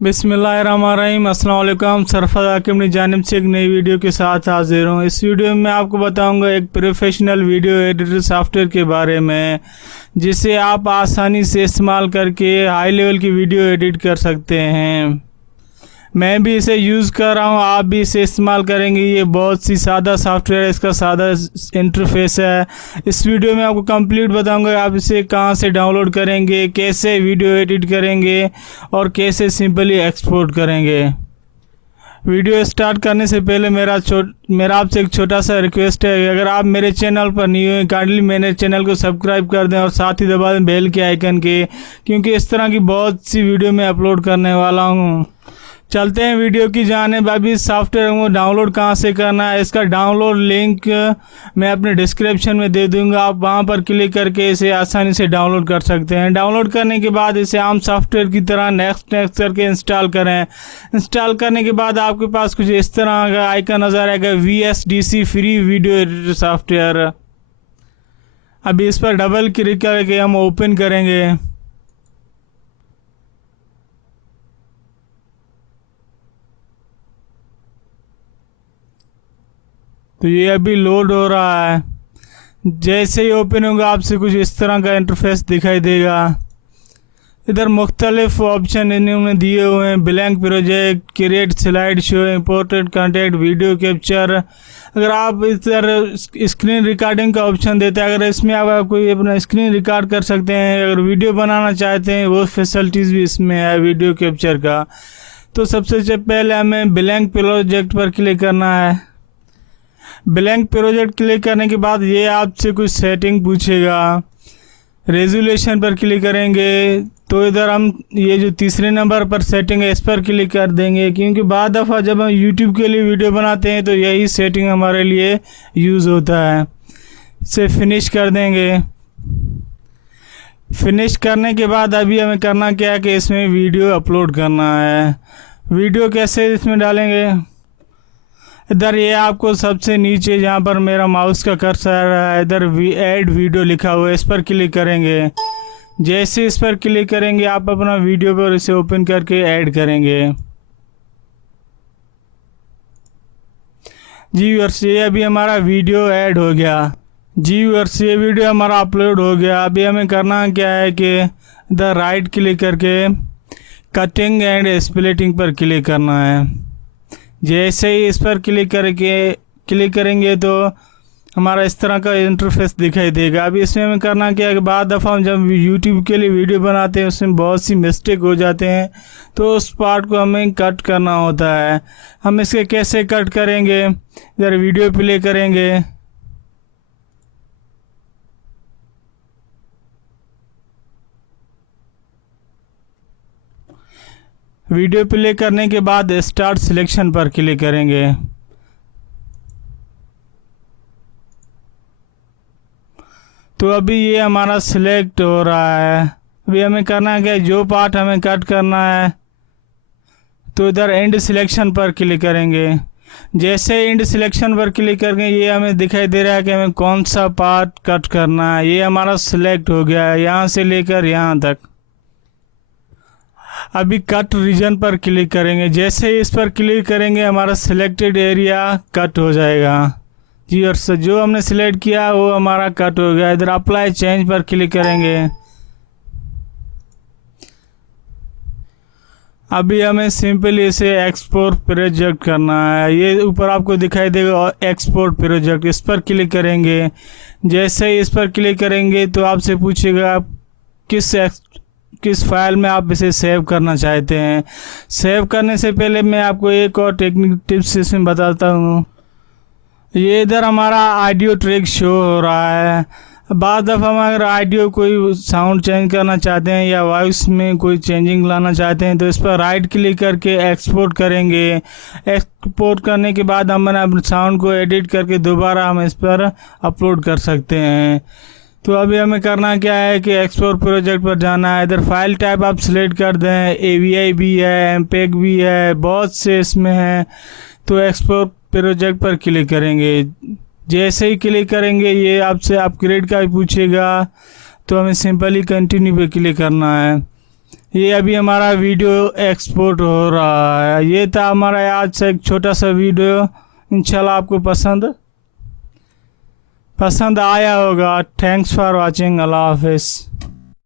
बिस्मिल्लाहिर्रहमानिर्रहीम। अस्सलाम वालेकुम। सरफराज आकिब अपनी जानिब से एक नई वीडियो के साथ हाजिर हूँ। इस वीडियो में मैं आपको बताऊंगा एक प्रोफेशनल वीडियो एडिटर सॉफ्टवेयर के बारे में, जिसे आप आसानी से इस्तेमाल करके हाई लेवल की वीडियो एडिट कर सकते हैं। मैं भी इसे यूज़ कर रहा हूँ, आप भी इसे इस्तेमाल करेंगे। ये बहुत सी सादा सॉफ्टवेयर है, इसका सादा इंटरफेस है। इस वीडियो में आपको कंप्लीट बताऊंगा आप इसे कहाँ से डाउनलोड करेंगे, कैसे वीडियो एडिट करेंगे और कैसे सिंपली एक्सपोर्ट करेंगे। वीडियो स्टार्ट करने से पहले मेरा आपसे एक छोटा सा रिक्वेस्ट है, अगर आप मेरे चैनल पर न्यू हैं काइंडली मेरे चैनल को सब्सक्राइब कर दें और साथ ही दबा दें बेल के आइकन के, क्योंकि इस तरह की बहुत सी वीडियो मैं अपलोड करने वाला हूँ। चलते हैं वीडियो की जानिब। अभी सॉफ्टवेयर को डाउनलोड कहाँ से करना है, इसका डाउनलोड लिंक मैं अपने डिस्क्रिप्शन में दे दूंगा। आप वहाँ पर क्लिक करके इसे आसानी से डाउनलोड कर सकते हैं। डाउनलोड करने के बाद इसे आम सॉफ्टवेयर की तरह नेक्स्ट करके इंस्टॉल करें। इंस्टॉल करने के बाद आपके पास कुछ इस तरह का आइकन नज़र आएगा, VSDC free video editor software. अभी इस पर डबल क्लिक करके हम ओपन करेंगे। तो ये अभी लोड हो रहा है। जैसे ही ओपन होगा आपसे कुछ इस तरह का इंटरफेस दिखाई देगा। इधर मुख्तलिफ ऑप्शन इन्होंने दिए हुए हैं, blank project, create slide show, important content, video capture. अगर आप इधर स्क्रीन रिकॉर्डिंग का ऑप्शन देते हैं, अगर इसमें आप कोई अपना स्क्रीन रिकॉर्ड कर सकते हैं। अगर वीडियो बनाना चाहते हैं वो फैसिलिटीज़ भी इसमें है वीडियो कैप्चर का। तो सबसे पहले हमें ब्लैंक प्रोजेक्ट पर क्लिक करना है। ब्लैंक प्रोजेक्ट क्लिक करने के बाद ये आपसे कुछ सेटिंग पूछेगा। रेजोल्यूशन पर क्लिक करेंगे तो इधर हम ये जो तीसरे नंबर पर सेटिंग है इस पर क्लिक कर देंगे, क्योंकि बाद दफ़ा जब हम यूट्यूब के लिए वीडियो बनाते हैं तो यही सेटिंग हमारे लिए यूज़ होता है। इसे फिनिश कर देंगे। फिनिश करने के बाद अभी हमें करना क्या है कि इसमें वीडियो अपलोड करना है। वीडियो कैसे इसमें डालेंगे, इधर ये आपको सबसे नीचे जहाँ पर मेरा माउस का कर्सर है इधर ऐड वीडियो लिखा हुआ है, इस पर क्लिक करेंगे। जैसे इस पर क्लिक करेंगे आप अपना वीडियो पर इसे ओपन करके ऐड करेंगे। जी व्यूअर्स, ये अभी हमारा वीडियो ऐड हो गया। जी व्यूअर्स, ये वीडियो हमारा अपलोड हो गया। अभी हमें करना क्या है कि इधर राइट क्लिक करके कटिंग एंड स्प्लिटिंग पर क्लिक करना है। जैसे ही इस पर क्लिक करेंगे तो हमारा इस तरह का इंटरफेस दिखाई देगा। अभी इसमें हमें करना क्या है कि बाद दफ़ा हम जब यूट्यूब के लिए वीडियो बनाते हैं उसमें बहुत सी मिस्टेक हो जाते हैं, तो उस पार्ट को हमें कट करना होता है। हम इसके कैसे कट करेंगे, इधर वीडियो प्ले करेंगे। वीडियो प्ले करने के बाद स्टार्ट सिलेक्शन पर क्लिक करेंगे। तो अभी ये हमारा सिलेक्ट हो रहा है। अभी हमें करना है कि जो पार्ट हमें कट करना है तो इधर एंड सिलेक्शन पर क्लिक करेंगे। जैसे एंड सिलेक्शन पर क्लिक करेंगे ये हमें दिखाई दे रहा है कि हमें कौन सा पार्ट कट करना है। ये हमारा सिलेक्ट हो गया है यहाँ से लेकर यहाँ तक। अभी कट रीजन पर क्लिक करेंगे। जैसे ही इस पर क्लिक करेंगे हमारा सिलेक्टेड एरिया कट हो जाएगा। जी, और जो हमने सिलेक्ट किया वो हमारा कट हो गया। इधर अप्लाई चेंज पर क्लिक करेंगे। अभी हमें सिंपली इसे एक्सपोर्ट प्रोजेक्ट करना है। ये ऊपर आपको दिखाई देगा एक्सपोर्ट प्रोजेक्ट, इस पर क्लिक करेंगे। जैसे ही इस पर क्लिक करेंगे तो आपसे पूछेगा आप किस फाइल में आप इसे सेव करना चाहते हैं। सेव करने से पहले मैं आपको एक और टेक्निक टिप्स इसमें बताता हूँ। ये इधर हमारा ऑडियो ट्रैक शो हो रहा है। बाद दफ़ा हम अगर ऑडियो कोई साउंड चेंज करना चाहते हैं या वॉइस में कोई चेंजिंग लाना चाहते हैं तो इस पर राइट क्लिक करके एक्सपोर्ट करेंगे। एक्सपोर्ट करने के बाद हम अपने साउंड को एडिट करके दोबारा हम इस पर अपलोड कर सकते हैं। तो अभी हमें करना क्या है कि एक्सपोर्ट प्रोजेक्ट पर जाना है। इधर फाइल टाइप आप सिलेक्ट कर दें, AVI भी है, MPEG भी है, बहुत से इसमें हैं। तो एक्सपोर्ट प्रोजेक्ट पर क्लिक करेंगे। जैसे ही क्लिक करेंगे ये आपसे अपग्रेड का भी पूछेगा, तो हमें सिंपली कंटिन्यू पे क्लिक करना है। ये अभी हमारा वीडियो एक्सपोर्ट हो रहा है। ये था हमारा आज से एक छोटा सा वीडियो। इंशाल्लाह आपको पसंद आया होगा। Thanks for watching. अल्लाह हाफिज़।